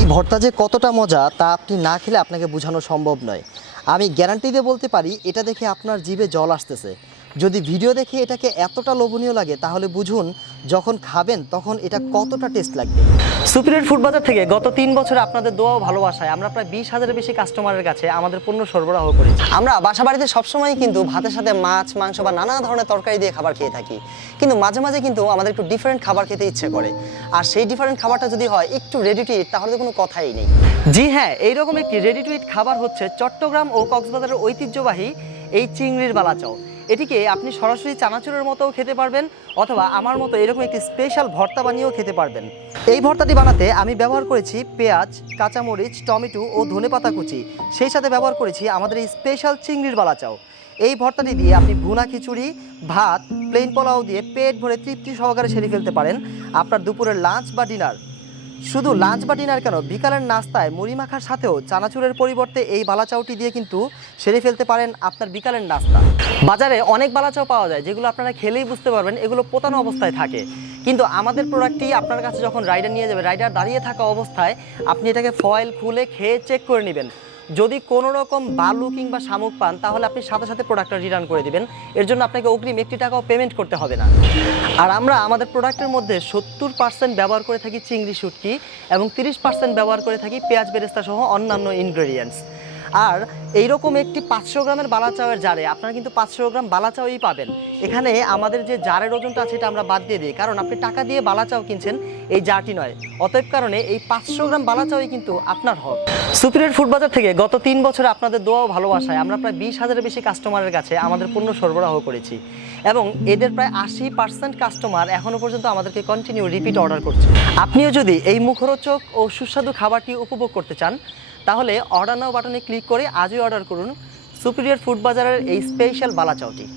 এই ভর্তা যে কতটা মজা তা আপনি না খেলে আপনাকে বোঝানো সম্ভব নয়। আমি গ্যারান্টি দিয়ে বলতে পারি এটা দেখে আপনার জিভে জল আসতেছে। যদি ভিডিও দেখে এটাকে এতটা লোভনীয় লাগে তাহলে বুঝুন যখন খাবেন তখন এটা কতটা টেস্ট লাগবে। সুপিরিয়র ফুড বাজার থেকে গত 3 বছরে আপনাদের দোয়া ও ভালোবাসায় আমরা প্রায় 20,000-এর বেশি কাস্টমারের কাছে আমাদের পণ্য সরবরাহ করি। আমরা বাসা বাড়িতে সবসময় কিন্তু ভাতের সাথে মাছ, মাংস বা নানা ধরনের তরকারি দিয়ে খাবার খেয়ে থাকি, কিন্তু মাঝে মাঝে কিন্তু আমাদের একটু ডিফারেন্ট খাবার খেতে ইচ্ছে করে। আর সেই ডিফারেন্ট খাবারটা যদি হয় একটু রেডি টু ইট তাহলে তো কোনো কথাই নেই। জি হ্যাঁ, এইরকম একটি রেডি টু ইট খাবার হচ্ছে চট্টগ্রাম ও কক্সবাজারের ঐতিহ্যবাহী এই চিংড়ির বালাচাও। এটিকে আপনি সরাসরি চানাচুরের মতোও খেতে পারবেন অথবা আমার মতো এরকম একটি স্পেশাল ভর্তা বানিয়েও খেতে পারবেন। এই ভর্তাটি বানাতে আমি ব্যবহার করেছি পেঁয়াজ, কাঁচামরিচ, টমেটো ও ধনেপাতা কুচি, সেই সাথে ব্যবহার করেছি আমাদের এই স্পেশাল চিংড়ির বালাচাও। এই ভর্তাটি দিয়ে আপনি ভুনা খিচুড়ি, ভাত, প্লেন পোলাও দিয়ে পেট ভরে তৃপ্তি সহকারে সেরে ফেলতে পারেন আপনার দুপুরের লাঞ্চ বা ডিনার। শুধু লাঞ্চ বা ডিনার কেন, বিকালের নাস্তায় মুড়ি মাখার সাথেও চানাচুরের পরিবর্তে এই বালাচাওটি দিয়ে কিন্তু সেরে ফেলতে পারেন আপনার বিকালের নাস্তা। বাজারে অনেক বালাচাও পাওয়া যায় যেগুলো আপনারা খেলেই বুঝতে পারবেন এগুলো পোতানো অবস্থায় থাকে, কিন্তু আমাদের প্রোডাক্টটি আপনার কাছে যখন রাইডার নিয়ে যাবে, রাইডার দাঁড়িয়ে থাকা অবস্থায় আপনি এটাকে ফয়েল খুলে খেয়ে চেক করে নেবেন। যদি কোনো রকম বালু কিংবা শামুক পান তাহলে আপনি সাথে সাথে প্রোডাক্টটা রিটার্ন করে দিবেন। এর জন্য আপনাকে অগ্রিম 1 টাকাও পেমেন্ট করতে হবে না। আর আমরা আমাদের প্রোডাক্টের মধ্যে 70% ব্যবহার করে থাকি চিংড়ি শুটকি এবং 30% ব্যবহার করে থাকি পেঁয়াজ বেরেস্তা সহ অন্যান্য ইনগ্রেডিয়েন্টস। আর এইরকম একটি 500 গ্রামের বালাচাওয়ের জারে আপনারা কিন্তু 500 গ্রাম বালাচাওই পাবেন। এখানে আমাদের যে জারের ওজনটা আছে এটা আমরা বাদ দিয়ে দিই, কারণ আপনি টাকা দিয়ে বালাচাও কিনছেন, এই জারটি নয়। অতএব কারণে এই 500 গ্রাম বালাচাওই কিন্তু আপনার হক। সুপিরিয়র ফুড বাজার থেকে গত 3 বছরে আপনাদের দোয়া ও ভালোবাসায় আমরা প্রায় 20,000-এর বেশি কাস্টমারের কাছে আমাদের পণ্য সরবরাহ করেছি এবং এদের প্রায় 80% কাস্টমার এখনও পর্যন্ত আমাদেরকে কন্টিনিউ রিপিট অর্ডার করছে। আপনিও যদি এই মুখরোচক ও সুস্বাদু খাবারটি উপভোগ করতে চান তাহলে অর্ডার নাও বাটনে ক্লিক করে আজই অর্ডার করুন সুপিরিয়র ফুড বাজারের এই স্পেশাল বালাচাওটি।